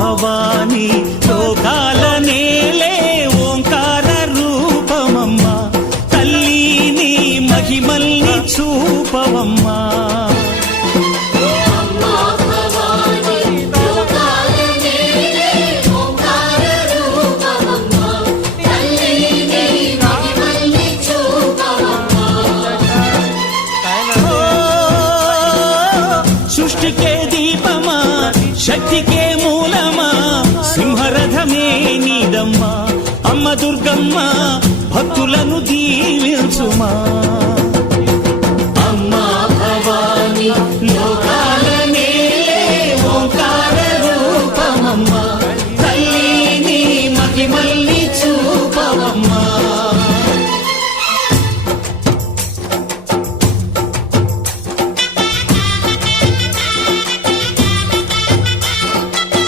భవాని లోకాల నేలే ఓంకార రూపమమ్మా తల్లిని మహిమల్ని చూపవమ్మా సృష్టికే దీపమా శక్తికే మూలమా సింహరథమే నీదమ్మా అమ్మ దుర్గమ్మ భక్తులను దీవించుమా అమ్మా భవాని లోకా